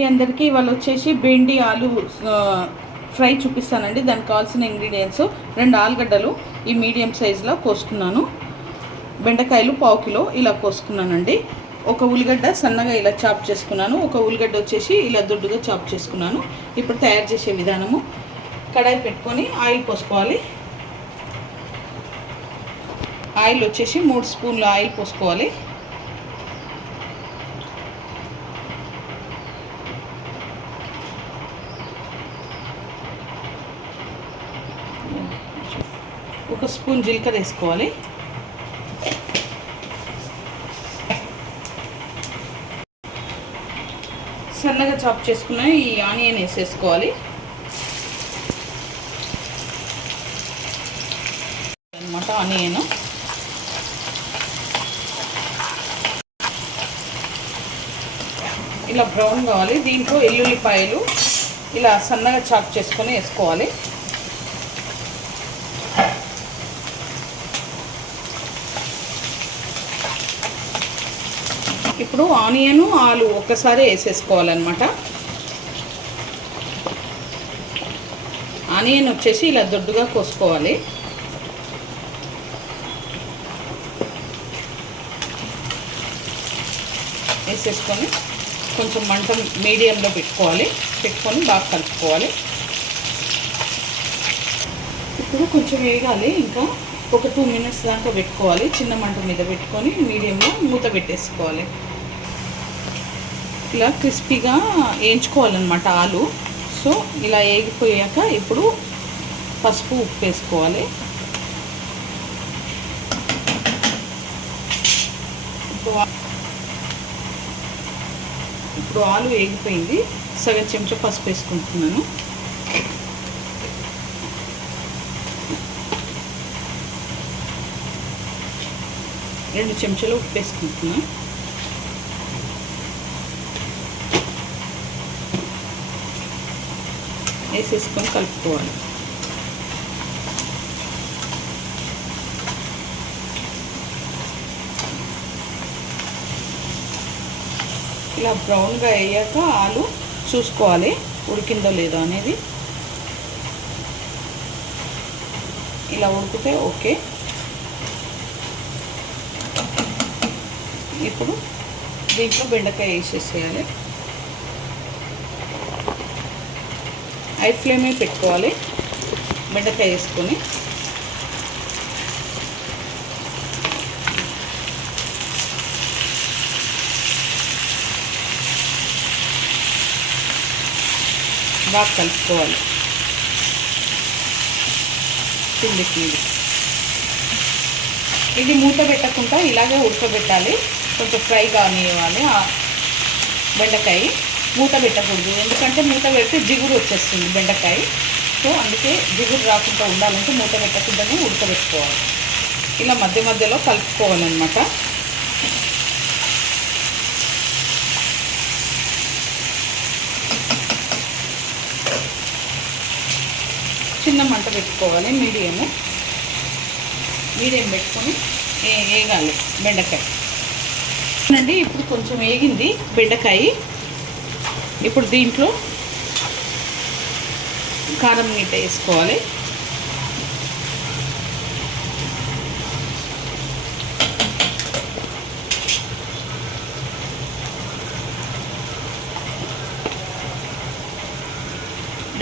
అందరికీ ఇవాళ వచ్చేసి బెండి ఆలు ఫ్రై చూపిస్తానండి. దానికి కావాల్సిన ఇంగ్రీడియంట్స్ 2 ఆలుగడ్డలు ఈ మీడియం సైజులో కోసుకున్నాను, బెండకాయలు 1/4 కిలో ఇలా కోసుకున్నానండి, ఒక ఉల్లిగడ్డ సన్నగా ఇలా చాప్ చేసుకున్నాను, ఒక ఉల్లిగడ్డ వచ్చేసి ఇలా దొడ్డుగా చాప్ చేసుకున్నాను. ఇప్పుడు తయారు చేసే విధానము: కడాయి పెట్టుకొని ఆయిల్ పోసుకోవాలి. ఆయిల్ వచ్చేసి 3 స్పూన్ల ఆయిల్ పోసుకోవాలి. ఒక స్పూన్ జీలకర్ర వేసుకోవాలి. సన్నగా చాప్ చేసుకున్న ఈ ఆనియన్ వేసేసుకోవాలి అన్నమాట. ఆనియన్ ఇలా బ్రౌన్ కావాలి. దీంట్లో ఎల్లుల్లిపాయలు ఇలా సన్నగా చాప్ చేసుకొని వేసుకోవాలి. ఇప్పుడు ఆనియన్ ఆలు ఒక్కసారి వేసేసుకోవాలన్నమాట. ఆనియన్ వచ్చేసి ఇలా దొడ్డుగా కోసుకోవాలి. వేసేసుకొని కొంచెం మంట మీడియంలో పెట్టుకొని బాగా కలుపుకోవాలి. ఇప్పుడు కొంచెం వేగాలి, ఇంకా ఒక 2 మినిట్స్ దాకా పెట్టుకోవాలి. చిన్న మంట మీద పెట్టుకొని మీడియంలో మూత పెట్టేసుకోవాలి. ఇలా క్రిస్పీగా వేయించుకోవాలన్నమాట ఆలు. సో ఇలా వేగిపోయాక ఇప్పుడు పసుపు, ఉప్పు వేసుకోవాలి. ఇప్పుడు ఆలు వేగిపోయింది. సగం చెంచా పసుపు వేసుకుంటున్నాను. రెండు చెంచాలు ఉప్పు వేసుకుంటున్నాను. వేసేసుకొని కలుపుకోవాలి. ఇలా బ్రౌన్గా అయ్యాక ఆలు చూసుకోవాలి ఉడికిందో లేదో అనేది. ఇలా ఉడికితే ఓకే. ఇప్పుడు దీంట్లో బెండకాయ వేసేసేయాలి. హై ఫ్లేమే పెట్టుకోవాలి. బెండకాయ వేసుకొని బాగా కలుపుకోవాలి. కిందికి ఇది మూత పెట్టకుండా ఇలాగే ఉడకబెట్టాలి. కొంచెం ఫ్రై కానివ్వాలి. బెండకాయ మూత పెట్టకూడదు, ఎందుకంటే మూత పెడితే జిగురు వచ్చేస్తుంది బెండకాయ. సో అందుకే జిగురు రాకుండా ఉండాలంటే మూత పెట్టకుండానే ఉడకబెట్టుకోవాలి. ఇలా మధ్య మధ్యలో కలుపుకోవాలన్నమాట. చిన్న మంట పెట్టుకోవాలి, మీడియం పెట్టుకొని వేగాలి బెండకాయ అండి. ఇప్పుడు కొంచెం వేగింది బెండకాయ. ఇప్పుడు దీంట్లో కారం నీట వేసుకోవాలి.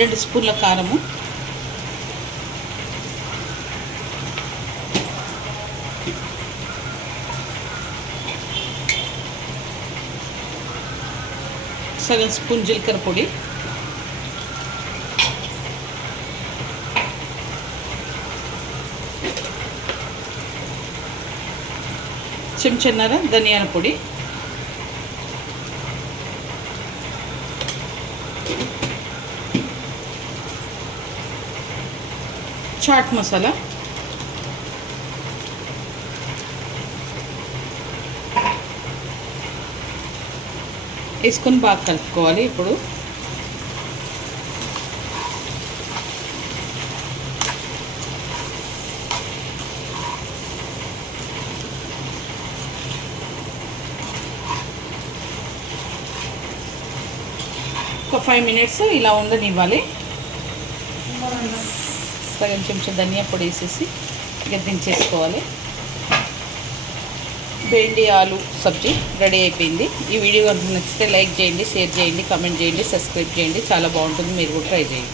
రెండు స్పూన్ల కారము, సగం స్పూన్ జీలకర్ర పొడి, చెంచన్నర ధనియాల పొడి, చాట్ మసాలా, వేసుకొని బాగా కలుపుకోవాలి. ఇప్పుడు ఒక 5 మినిట్స్ ఇలా ఉండనివ్వాలి. సగం చెంచా ధనియా పొడి వేసేసి ఇక దించేసుకోవాలి. బెండి ఆలు సబ్జీ రెడీ అయిపోయింది. ఈ వీడియో కనుక నచ్చితే లైక్ చేయండి, షేర్ చేయండి, కామెంట్ చేయండి, సబ్స్క్రైబ్ చేయండి. చాలా బాగుంటుంది, మీరు కూడా ట్రై చేయండి.